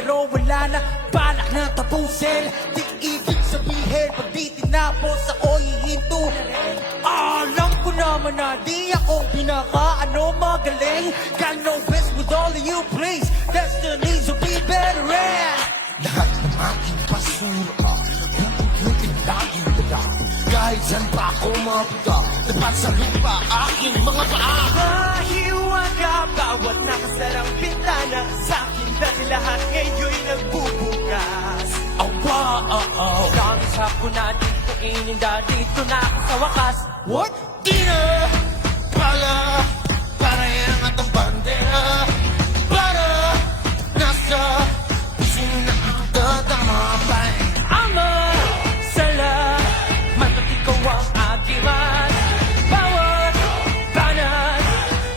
pero wala na balak na tapusin. Di ibig sabihin pag di tinapos ako'y hihinto. Alam ko naman na di ako pinaka magaling. Got no best with all of you please. Destinies will be better at. Lahat ng aking basura huhugutin laging dala. Kahit saan pa ako mapunta, tapat sa lupa aking mga paa. Mahiwaga bawat nakasarang bintana sa akin dahil lahat ngayon'y nagbubukas. Oh, wow. Dami sa ko na dito ininda, dito na ako sa wakas. What? Di na pala para yan at ang bandera. Para nasa puso na ang tatama pa. Ama, sala, matatik ko ang agiman. Bawat banat,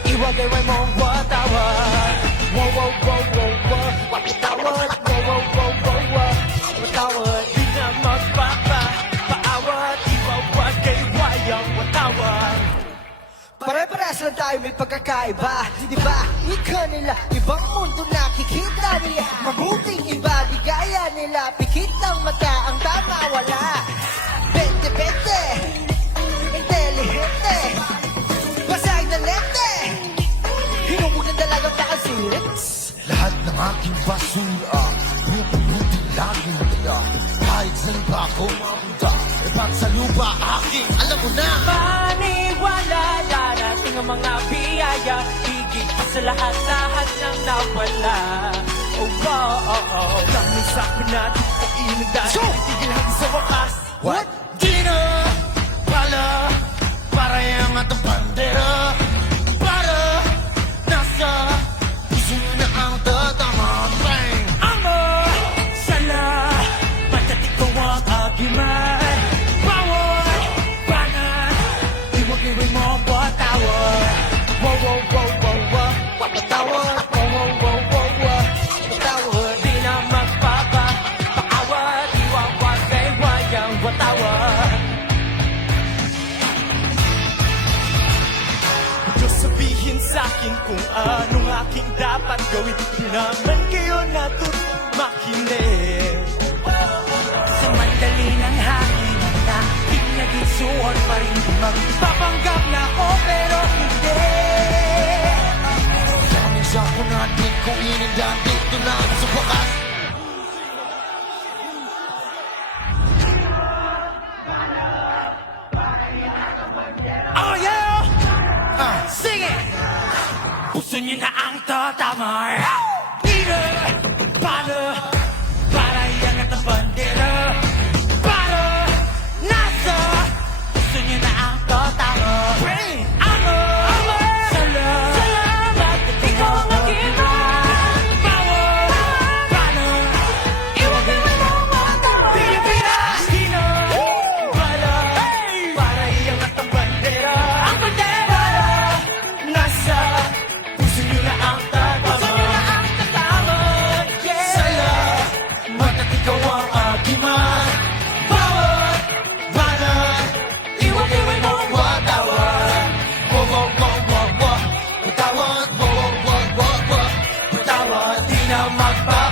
iwagay-way mong watawat. Wow, wow, wow, wow, wow, watawat. Wow, wow, wow, wow, wow, watawat. Di na magpapaawat, iwagay-way ang watawat. Pare-parehas lang tayo may pagkakaiba. Di ba? Ika nila, ibang mundo nakikita nila. Mabuting iba, di gaya nila. Pikit ng mata, ang tama wala. Bente-bente, intelihente, basag na lente. Hinubog ng dalagang takasirit. Lahat ng aking basura huhugutin laging dala. Kahit saan pa ako mapunta, tapat sa lupa aking alam mo na. Maniwala, darating ang mga biyaya. Higit pa sa lahat ng nawala. Oh, wow, oh, oh. Kami sa natin sa inagdaan. Tigil hanggang sa wakas. What? Di na pala para yan at ang bandera. Para nasa puso na ang tatama. Bang! Ama, sala, matatik ko ang agiman. Bawat banat, iwag-iwag mo ang watawat. Wow, wow, wow, wow, wow, watawat. Wow, wow, wow, wow, wow, watawat. Di na magpapaawat, iwag-iwag ang watawat. Diyos sabihin sa'kin kung anong aking dapat gawin. Di naman kayo natutong makinig. Sa mandali ng hangin na pinag-isuon pa rin magpapanggap na ako pero hindi. Daming sa ko natin kung inindan dito na sa wakas. Oh yeah! Sing it! Puso niyo na ang tatamar. Dito, para iangat ang bandera. Para nasa puso niyo na ang tatamar. Ama, salamat at ikaw ang agiman. Bawat banat, iwag-iwag mo ang watawat. Pilipinas! Dito, para iangat ang bandera. Ang bandera! Nasa puso niyo na ang tatamar. Salamat at ikaw ang agiman. Bawat banat, Iwag-iwag mo ang watawat. Wow, wow, wow, wow, wow. Watawat, wow, wow, wow, wow, wow. watawat. Di na magpa